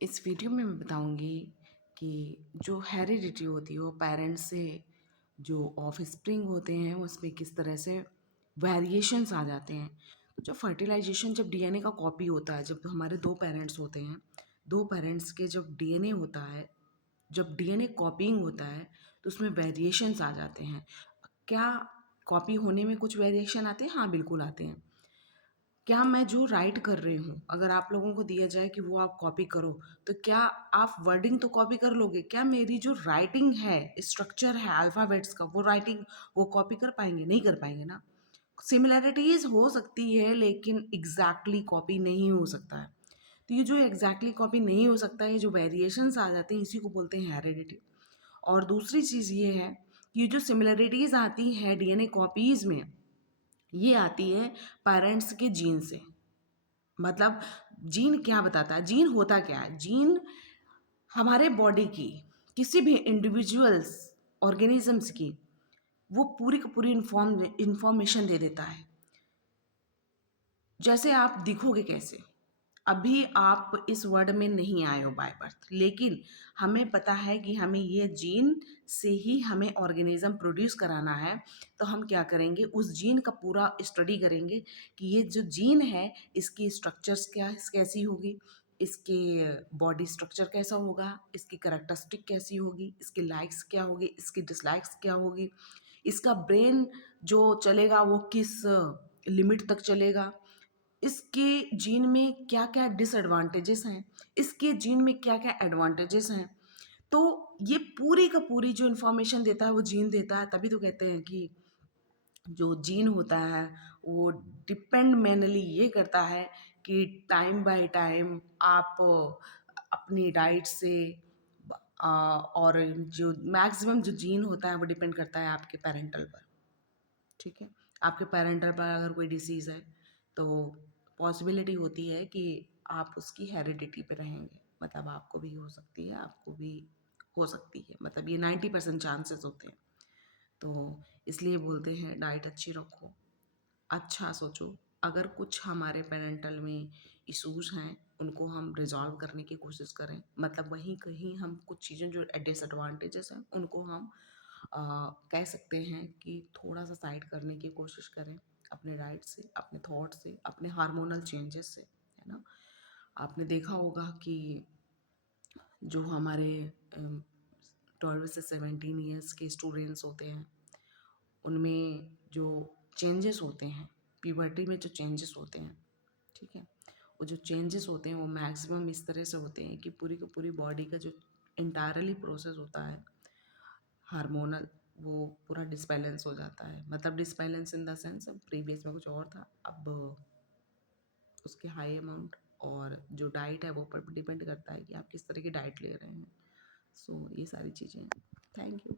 इस वीडियो में मैं बताऊंगी कि जो हेरिडिटी होती है वो पेरेंट्स से जो ऑफस्प्रिंग होते हैं उसमें किस तरह से वेरिएशंस आ जाते हैं। तो जब फर्टिलाइजेशन, जब डीएनए का कॉपी होता है, जब हमारे दो पेरेंट्स होते हैं, दो पेरेंट्स के जब डीएनए होता है, जब डीएनए कॉपिंग होता है तो उसमें वेरिएशंस आ जाते हैं। क्या कॉपी होने में कुछ वेरिएशन आते हैं? हाँ, बिल्कुल आते हैं। क्या मैं जो राइट कर रही हूँ, अगर आप लोगों को दिया जाए कि वो आप कॉपी करो, तो क्या आप वर्डिंग तो कॉपी कर लोगे? क्या मेरी जो राइटिंग है, स्ट्रक्चर है अल्फ़ाबेट्स का, वो राइटिंग वो कॉपी कर पाएंगे? नहीं कर पाएंगे ना। सिमिलैरिटीज़ हो सकती है लेकिन एग्जैक्टली कॉपी नहीं हो सकता है। तो ये जो एग्जैक्टली कॉपी नहीं हो सकता है, ये जो वेरिएशंस आ जाते हैं, इसी को बोलते हैं हेरिडिटी। और दूसरी चीज़ ये है कि ये जो सिमिलैरिटीज़ आती है डीएनए कॉपीज़ में, ये आती है पेरेंट्स के जीन से। मतलब जीन क्या बताता है? जीन होता क्या है? जीन हमारे बॉडी की, किसी भी इंडिविजुअल्स ऑर्गेनिजम्स की, वो पूरी की पूरी इंफॉर्मेशन दे देता है। जैसे आप दिखोगे कैसे, अभी आप इस वर्ल्ड में नहीं आए हो बाय बर्थ, लेकिन हमें पता है कि हमें ये जीन से ही हमें ऑर्गेनिज्म प्रोड्यूस कराना है। तो हम क्या करेंगे, उस जीन का पूरा स्टडी करेंगे कि ये जो जीन है इसकी स्ट्रक्चर्स क्या कैसी होगी, इसके बॉडी स्ट्रक्चर कैसा होगा, इसकी करेक्टरिस्टिक कैसी होगी, इसकी लाइक्स क्या होगी, इसकी डिसलाइक्स क्या होगी, इसका ब्रेन जो चलेगा वो किस लिमिट तक चलेगा, इसके जीन में क्या क्या डिसएडवांटेजेस हैं, इसके जीन में क्या क्या एडवांटेजेस हैं। तो ये पूरी का पूरी जो इन्फॉर्मेशन देता है वो जीन देता है। तभी तो कहते हैं कि जो जीन होता है वो डिपेंड मेनली ये करता है कि टाइम बाय टाइम आप अपनी डाइट से और जो मैक्सिमम जो जीन होता है वो डिपेंड करता है आपके पेरेंटल पर। ठीक है, आपके पेरेंटल पर अगर कोई डिसीज़ है तो पॉसिबिलिटी होती है कि आप उसकी हेरिडिटी पे रहेंगे। मतलब आपको भी हो सकती है, आपको भी हो सकती है, मतलब ये 90% चांसेस होते हैं। तो इसलिए बोलते हैं डाइट अच्छी रखो, अच्छा सोचो। अगर कुछ हमारे पेरेंटल में इश्यूज हैं उनको हम रिजॉल्व करने की कोशिश करें, मतलब वहीं कहीं हम कुछ चीज़ें जो डिसएडवांटेजेस हैं उनको हम कह सकते हैं कि थोड़ा सा साइड करने की कोशिश करें, अपने डाइट से, अपने थॉट से, अपने हार्मोनल चेंजेस से, है ना। आपने देखा होगा कि जो हमारे 12 से 17 ईयर्स के स्टूडेंट्स होते हैं उनमें जो चेंजेस होते हैं, प्यूबर्टी में जो चेंजेस होते हैं, ठीक है, वो जो चेंजेस होते हैं वो मैक्सिमम इस तरह से होते हैं कि पूरी की पूरी बॉडी का जो इंटायरली प्रोसेस होता है हार्मोनल, वो पूरा डिसबैलेंस हो जाता है। मतलब डिसबैलेंस इन द सेंस, अब प्रीवियस में कुछ और था, अब उसके हाई अमाउंट और जो डाइट है वो पर डिपेंड करता है कि आप किस तरह की डाइट ले रहे हैं। सो ये सारी चीज़ें हैं। Thank you.